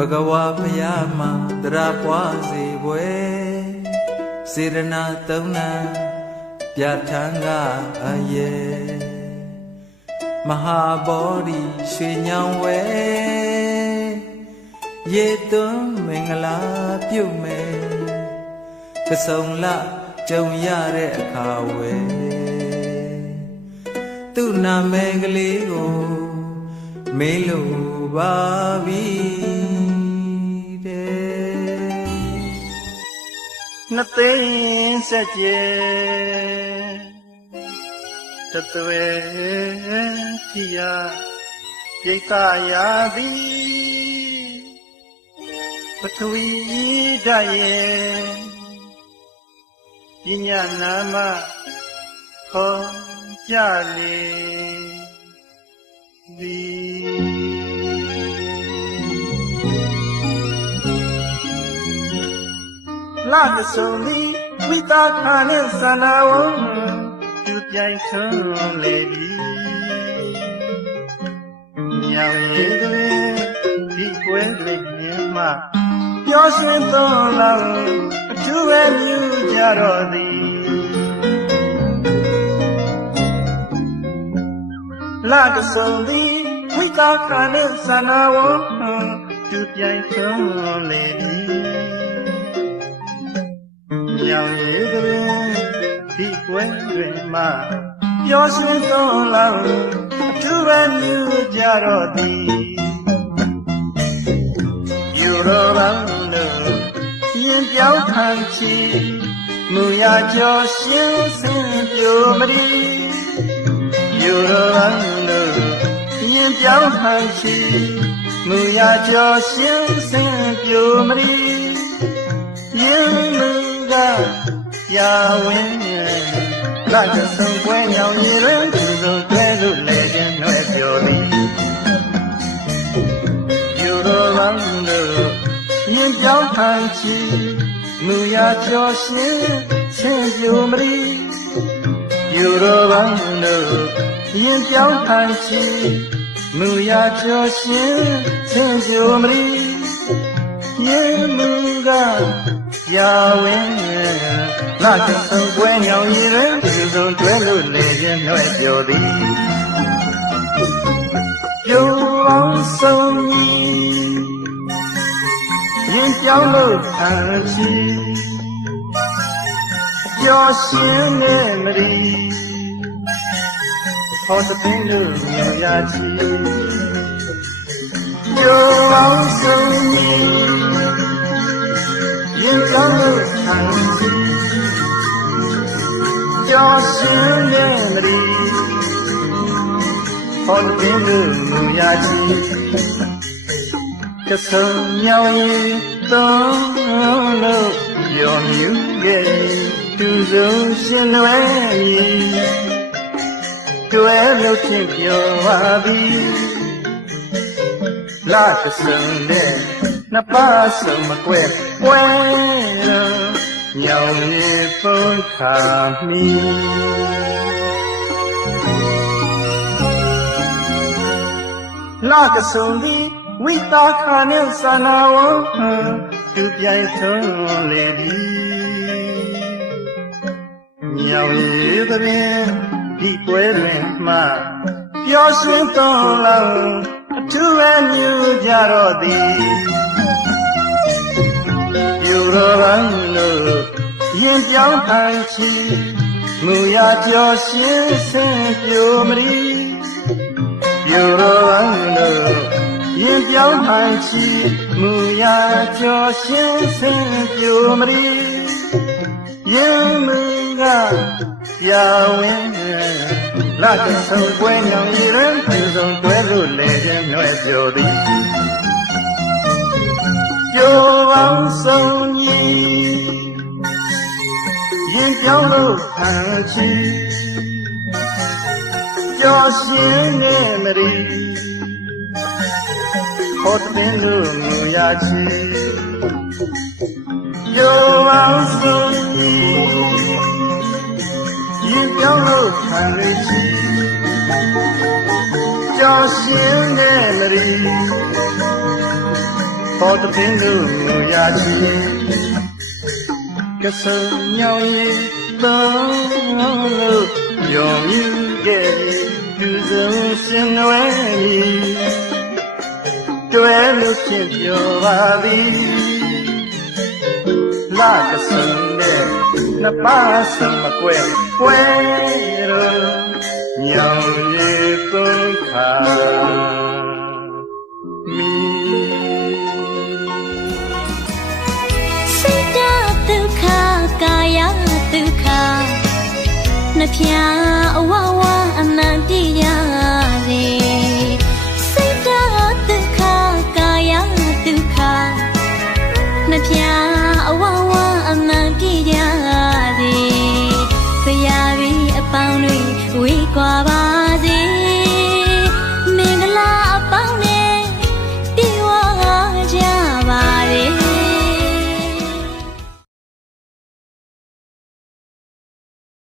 ဘဂဝါဖယားမှာတရားပွားစေပွဲစေရနာသုံးနာပြဋ္ဌာန်းကအယေမဟာဗောဓိရွှေညောင်ဝဲရေသွန်းမင်္ဂလာပြုမယ်ကဆုံလကြုံရတဲ့အခါဝဲသူ့နာမည်ကလေးကိုမေးလို့ပါပြီ နှစ်သိန်းဆက်ကျဲတသွဲထီယာပြိတ္တရာသည်ပထဝီဓာတ်ရဲ့ပညာနာမခေါ်ကြလေ လာကဆုံသည်ဝိတာခာနဲ့သန္နာဝံသူပြိုင်ထွန်းလေပြီညောင်ရည်တွင်ဒီပွဲလေးမြင်မှပျော်ရွှင်သောလောင်အထူးပဲမြူကြတော့သည်လာကဆုံသည်ဝိတာခာနဲ့သန္နာဝံသူပြိုင်ထွန်းလေပြီ ညောင်ရည်တွင်ဒီကွယ်တွင်မှပျော်ရွှင်သောလောင်အထူးပဲမြူကြတော့သည်ယူရောပန်းတို့ရင်ပြောင်းခံချီမူရကျော်ရှင်စင်ပြိုမရီယူရောပန်းတို့ရင်ပြောင်းခံချီမူရကျော်ရှင်စင်ပြိုမရီရင်လူ ကရာဝင်လာကဆုံးပွဲညောင်ရည်ရင်သူစုံတွဲလို့လေခြင်းနှွဲပြောသည်ယူရောဘန်းတို့ရင်ကြောင်းထန်ချီမူရကျော်ရှင်ဆင်းပြူမရီယူရောဘန်းတို့ရင်ကြောင်းထန်ချီမူရကျော်ရှင်ဆင်းပြူမရီ ယေမူကရာဝင်လာကဆုံးပွဲညောင်ရည်ရင်ဒီစုံတွဲလို့လေခြင်းနှွဲ့ပြောသည်ပြိုအောင်ဆုံးရင်ကြောင်းလို့ခံချီပျော်ရှင်နေမရီဟောသပင်းလို့မြင်ရချီပြိုအောင်ဆုံး ရင်ကောင်းလို့ခံစီကြော်ရှင်ရဲ့မရီဟောတင်းလို့မူရချီကဆုံညောင်ရီသုံးလို့ပြောမြူရဲ့သူစုံရှင်လွ ယ်ရီကျွဲလို့ဖြင့်ပြောပါပြီလာကဆုံတဲ့နှစ်ပါးဆုံးမကွဲပွဲတော့ညောင်ရည်ပုံးခါမီလာကဆုံသည်ဝိတာခာနဲ့သနာဝံသူပြိုင်ထုံးလေပြီညောင်ရည်ပင်ဒီပွဲတွင်မှပျော်ရွှင်သောလောင် အထူးပဲမြူကြတော့သည်ယူရောပန်းလို့ရင်ပြောင်းအန်ချီမူရကျော်ရှင်ဆင်းပြိုမရီယူရောပန်းလို့ရင်ပြောင်းအန်ချီမူရကျော်ရှင်ဆင်းပြိုမရီရင်မူကပြဝင် လာကဆုံးပွဲညောင်ရည်ရင်ပြုစုံတွဲလို့လေခြင်းနှွဲ့ပြောသည်ပြိုအောင်ဆုံးကြီးရင်ပြောင်းလို့ခံချီကြော်ရှင်နေမရီခေါ်တဲ့လူမူရချီပြိုအောင်ဆုံး င်းလို့ခံချီကြော်ရှင်နေမရီပေါ်တဲ့ပင်ကိုရာချီကစံညောင်းရီတော့လို့ယောမြူခဲ့ပြီးသူစုံစင်နွယ်တွဲလို့ဖြစ်ပြောပါသည်လာကစံ နဲ့နှစ်ပါးစံမကွဲကွဲတော့ညောင်ရီသုံးခါမီစိတ်ဓာတ်ဒုက္ခကာယဒုက္ခနှဖျား